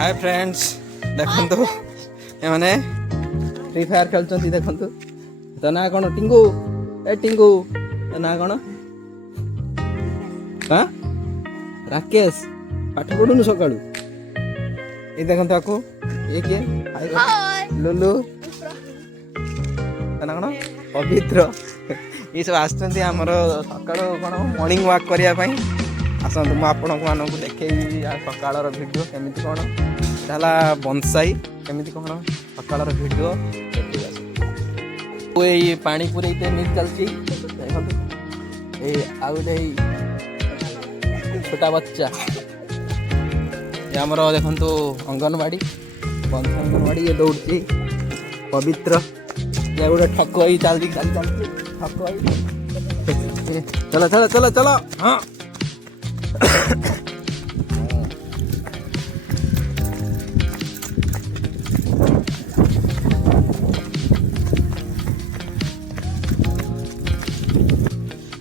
Hi friends देखंतु एमाने free fire खेलचंती देखंतु तो ना कोन टिंगू ए टिंगू ना कोन हां राकेश पाठ पढुनु सकाळू ए देखंतु आको ए के हाय लुलु ना कोन पवित्र ये सब आसचंती हमर सकाळो कोन मॉर्निंग वॉक करिया पई आसंतु मु आपण मानक देखैबी सकाळर वीडियो केमिति कोन ताला बनसाई केमिति कोन सकाळर वीडियो देखै ये पानी पूरे ते निक चलची देखंतु ए आउ दे छोटा बच्चा ये हमर देखंतु अंगनवाड़ी अंगनवाड़ी ये दौड़ची पवित्र ये गोटे ठकोई चलती ठकोई चलो चलो चलो चलो हाँ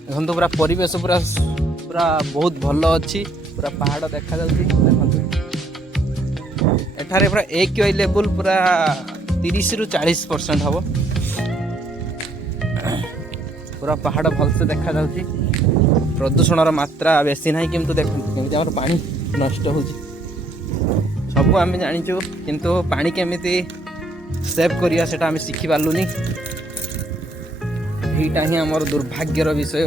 देखो पूरा परिवेश पूरा पूरा बहुत भल अच्छी पूरा पहाड़ देखा देखो एठारे पूरा एक लेवल पूरा 30 रु 40% हम पूरा पहाड़ भल से देखा जाउची प्रदूषण मात्रा बेसी ना किंतु देखते आम पानी नष्ट हो सब आम जाचु किंतु पानी केमिति सेव करिया सेटा आम शिखि पार्लुनी यहीटा ही आमर दुर्भाग्यर विषय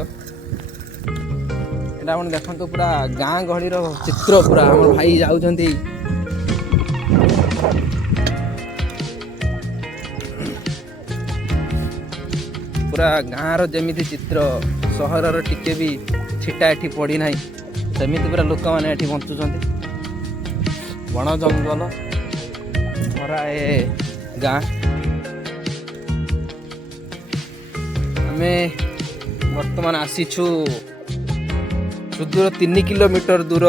एटा आपण देखंतु पूरा गाँ गहलीर चित्र पूरा आम भाई जाउछंती पूरा गाँव जमीती चित्र सहर टिके भी छिटा एठी पड़ी ना सेमिति पूरा लोक मैंने एठी बंचुचंती बण जंगल भरा ए गाँ आमे वर्तमान आसीछु सुदूर 3 किलोमीटर दूर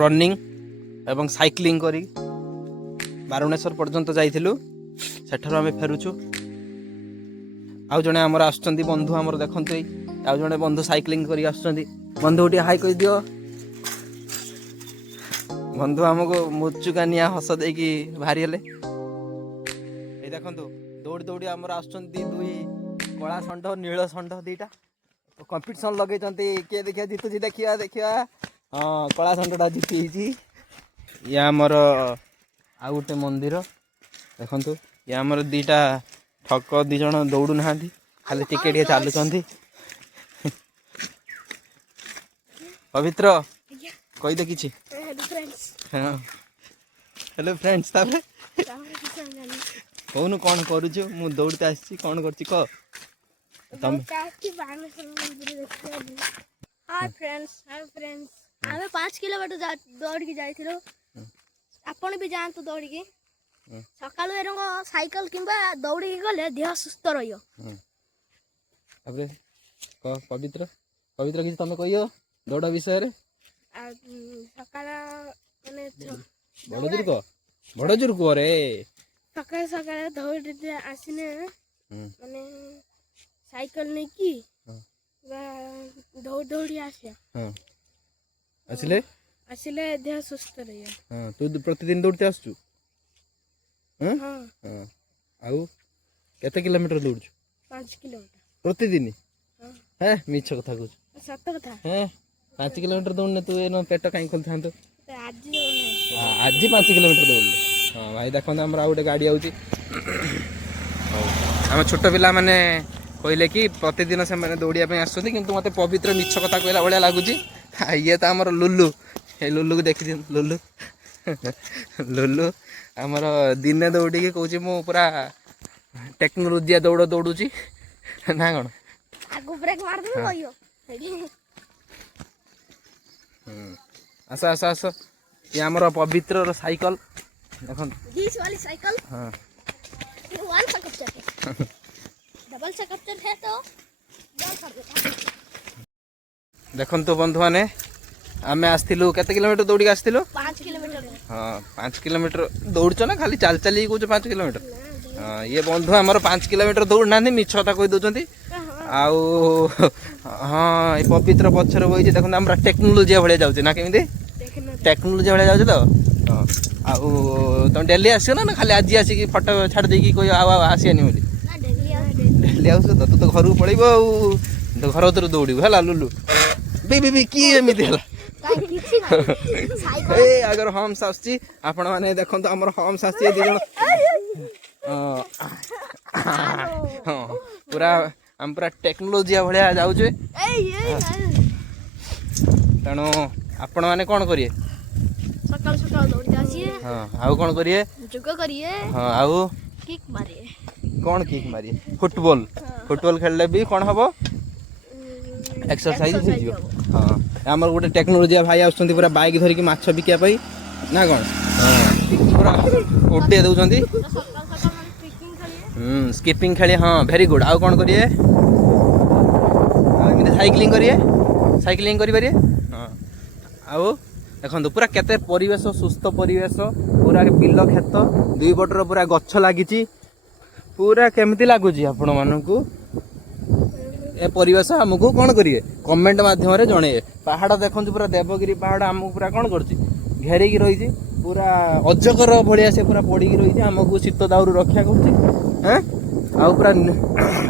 रनिंग एवं साइक्लिंग करी बारुणेश्वर पर्यंत जाइथिलु सेठारु आमे फेरुछु आउ जने हमर आछंती बंधु हमर देखंतु आउ जने बंधु साइक्लिंग करी आछंती बंधु उठी हाई कहि दियो बंधु हमको मुचुकानिया हस देकी भारी हले ए देखंतु दौड़ी दौड़ी हमर आछंती दुई कला षंढ नील षंढ दीटा कंपटीशन लगेचंती के देखिया जीतुची देखिया देखिया हां कला षंढटा जीती या हमर आ गोटे मंदिर देखंतु या हमर दीटा ठक दी जन दौड़ू ना खाली टिके टिके चलुचंती पवित्र कही दे किछि हेलो फ्रेंड्स तारे कहूनु कौन करूछु मु दौड़ते आसी कौन करछि क तुम हाय फ्रेंड्स हमें 5 किलोमीटर दौड़ के जाइथिलो आपण भी जानतु दौड़ के सकाळु एरंग साइकिल किंबा दौड़ के गले देह सुस्थ रहियो अबे क पवित्र पवित्र किछ तमे कहियो दौड़ विषय रे सकाळ माने बड़जूर को रे सकाळ सकाळ दौड़ आसिने माने साइकिल नहीं की दौड़ दौड़ी आसिया हां आसिले आसिले देह सुस्थ रहियो हां तू प्रतिदिन दौड़ते आसछु हां हां आउ केते किलोमीटर दौड़छु 5 किलोमीटर प्रतिदिन हां हैं मिछ कथा कहू सत्य कथा हैं 5 किलोमीटर दौड़ने तू एनो पेट काई खोल थांतो आज नहीं आज 5 किलोमीटर दौड़ले हां भाई देखो हमरा गोटे गाड़ी आउची हम छोट पिला माने कहले कि प्रतिदिन से मैंने दौड़िया पे आसुंती किंतु मते पवित्र मिछ कथा कहला बळिया लागुची ये तो हमर लुल्लू ए लुल्लू को देखि लुल्लू लुल्लू हमर दिने दौड़ी के कहूची मु पूरा टेक्नोलॉजी दौड़ दौड़ुची ना कोन आगु ब्रेक मार दे कहियो आसा आसा आसा ये हमर पवित्र साइकिल देखन 20 वाली साइकिल हां वन सकप्चर डबल सकप्चर है तो डबल कर देता देखन तो बंधु माने आमे आस्थिलु केते किलोमीटर दौड़ी आस्थिलु 5 किलोमीटर हां 5 किलोमीटर दौड़छ ना खाली चाल चाली को 5 किलोमीटर हां ये बंधु हमर 5 किलोमीटर दौड़ नानी मिछ कथा कहि दोचंती आउ हां ए पवित्र पछर बई जे देखन हमरा टेक्नोलॉजी भले जाउची ना केमिदे टेक्नोलोजी भाई जाऊँ तो हाँ आउ तुम डेली आसो ना खाली आज आसिक फटो छाड़ देकी कोई आसनी बोली डेली आस तो तू तो घर को पड़ब तो घर भर दौड़ू है लुलु बी किए एमती है ए अगर हम्स आसुची आपण मैंने देखो आमर हम्स आस दी जन हाँ पूरा आम पूरा टेक्नोलोजी भाया जाऊे तेणु आपण मैंने कौन करिए सकाल सकाल दौड़ जाइए हाँ आउ कौन करिए जोग करिए हाँ आउ किक मारिए कौन किक मारिए फुटबॉल फुटबॉल खेलले भी कौन हम एक्सरसाइज हो हाँ आमर गोटे टेक्नोलोजी भाई आसुँच पूरा बाइक धरिकी माछ बिकापी ना कौन पूरा उड्डे दौरान स्कीपिंग खेली हाँ भेरी गुड आउ कौन करिए साइक्लिंग करिए साइक्लिंग करें हाँ आउ देखो पूरा केते परिवेश सुस्थ परिवेश पूरा बिल खेत दुई पटर पूरा गछ लगी पूरा केमती लगुच आपण मानू ए परिवेश आमको कौन करिए कमेंट माध्यम जन पहाड़ देखो पूरा देवगिरी पहाड़ आमको पूरा कौन कर घेरिकी रही पूरा अजगर भाया से पूरा पड़ी रही आमको शीत दाउरू रक्षा कर पूरा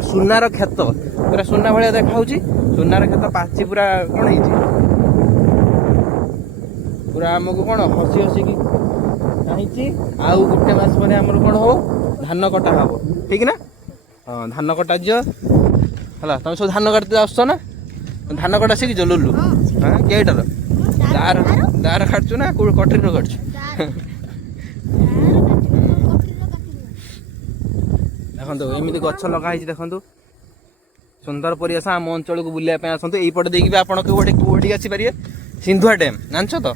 सुनार खेत पूरा सुना भाया देखा सुनार खेत पाची पूरा कौन है पूरा आमको कौन हसी हसिकी कहीं आउ गोटे मास पर आमर कौन हो धान कटा हम ठीक ना हाँ धान कटा है तुम सब धान काटते आस ना धान कटा शिखी लुलु हाँ कईटार दार दार काटु ना कटरी काटु देखो एमती गछ लगाई देखो सुंदर परिवेश आम अंचल को बुलाया आसतु यपटे देखिए आप कौटी आसीपारे सिंधुआ डैम जान तो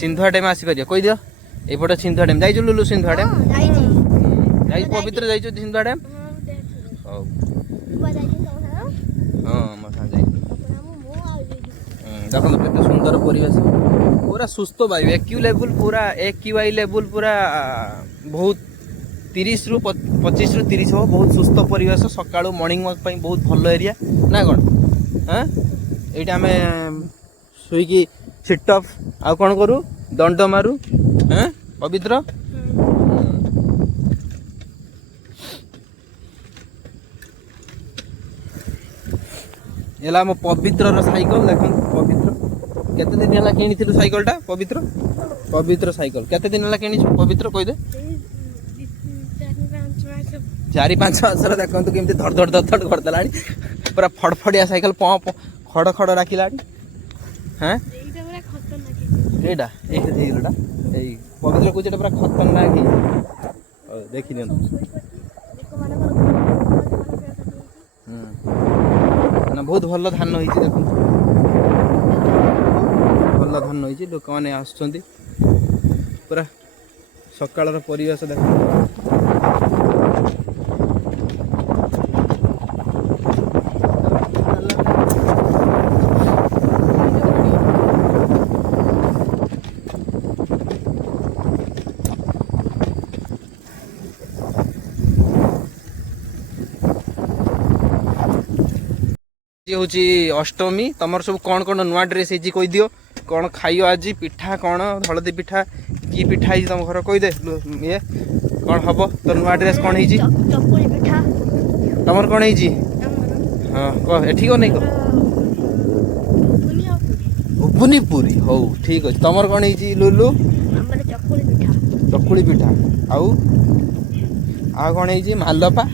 सिंधुआ डैम आसीपारे कही दियो यपटे सिंधुआ डैम जाइए लुलु सिंधुआ डैम जाई पवित्र जाइए सिंधुआ डैम हाँ मो साथ देखो केते सुंदर परिवेश पूरा सुस्थ वायु एक्यू लेवल पूरा एक्यूआई लेवल पूरा बहुत 30 रु 25 रु 30 हो बहुत सुस्थ परिवेश सका मॉर्निंग वॉक बहुत भल एरिया ना कौन हाँ ये आम शुईकी सिटअप आउ कौन करूँ दंड मारू हाँ पवित्र ये मो पवित्र साइकल देख पवित्र केते दिन है कि साइकलटा पवित्र पवित्र साइकल केते दिन है कि पवित्र कहदे 4-5 मासर देखो केमती धड़ धड़ धड़ धड़ करदेला पूरा फड़फड़िया साइकल पंप खड़ खड़ रखिला हाँ एटा पवित्र कौच पूरा खतरनाक देखी दिखाँ ना बहुत भल धान होती देख भल धान होती लोक मैंने आसुँच पूरा सकाल परिवेश देख हूँ अष्टमी तुम सब कौन कौन नुआ ड्रेस है कही दियो कौन खाइयो आज पिठा कौन हलदी पिठा कि पिठा है तुम घर कहीदे ये कौन हम तो नुआ ड्रेस कौन है तुम कौन है हाँ कह एठी को नहीं कह उबुनी पूरी हो ठीक अच्छे तुम कौन है लुलु चकुली पिठा आउ कौन है मालपा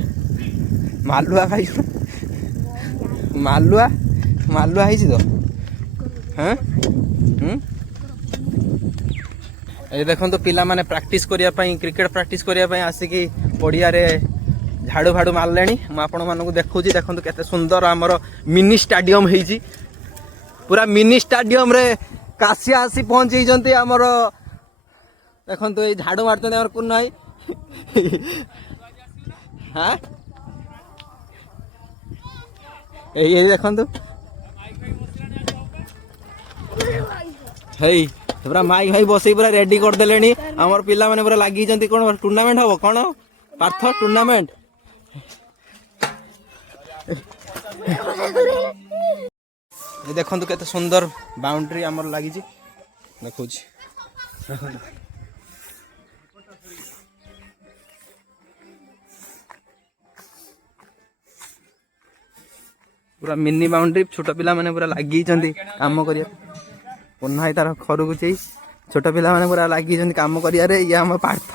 मालुआ खाई मालुआ मालुआ है तो हाँ ये देखो तो पिला माने प्रैक्टिस करिया पई क्रिकेट प्रैक्टिस करिया पई आसिकी पड़िया रे झाड़ू भाड़ू मारले मुझे आपण मानक देखा देखो केते सुंदर आमर मिनी स्टाडियम होईची पूरा मिनी स्टाडियम रे काशिया आसी पहुंची आमर देखो ये झाड़ू मारते पूर्ण भाई हाँ ये देखो हई पूरा माइक भाई बस पूरा रेडी करदे आमर पिला माने पूरा लगी कौन टूर्नामेंट हम कौन पार्थ टूर्नामेंट ये देखो केते सुंदर बाउंड्री आमर लगी देखो पूरा मिनी बाउंड्री छोट पिला माने पूरा लगी काम करिया पुनः तार खरु चाहिए छोट पिला माने पूरा लगी काम करिया ये आम पार्थ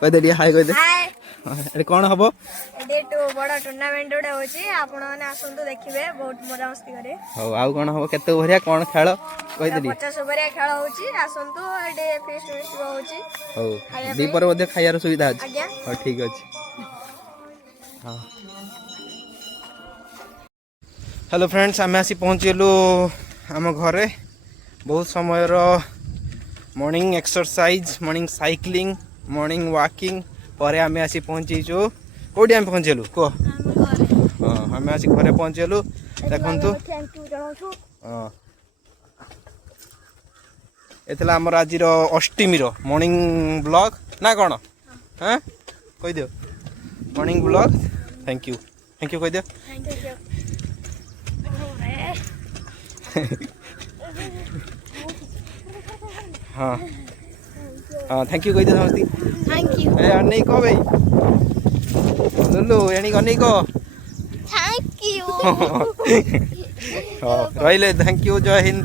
कहदे टे हाय कहदे अरे कौन हम बड़ टूर्नामेंट गोटे होची आपण माने आसंतु देखिबे बहुत मजा मस्ती करे हो आउ कौन हम केते भरिया कौन खेल कहदे 50 ओवरिया खेल होची आसंतु एडे फेस्ट फेस्ट होची हो दीपर मध्ये खाइयार सुविधा अछि आज्ञा हो ठीक अछि हां हेलो फ्रेंड्स आम आसी पहुँचलु आम घरे बहुत समय morning exercise morning cycling morning walking पर आम आसी पहुँचीचु कौटी आम पहुँचलु कह हाँ आम आसी घरे पहुँचलु देखु हाँ ये आमर आज अष्टमी मॉर्निंग ब्लॉग ना कौन हाँ कह दियो मॉर्निंग ब्लॉग थैंक यू कह दियो हाँ हाँ थैंक यू कह दियो समस्ती थैंक यू ए अनै को भाई लुलु एनी अनै को थैंक यू हाँ रहिले थैंक यू जय हिंद।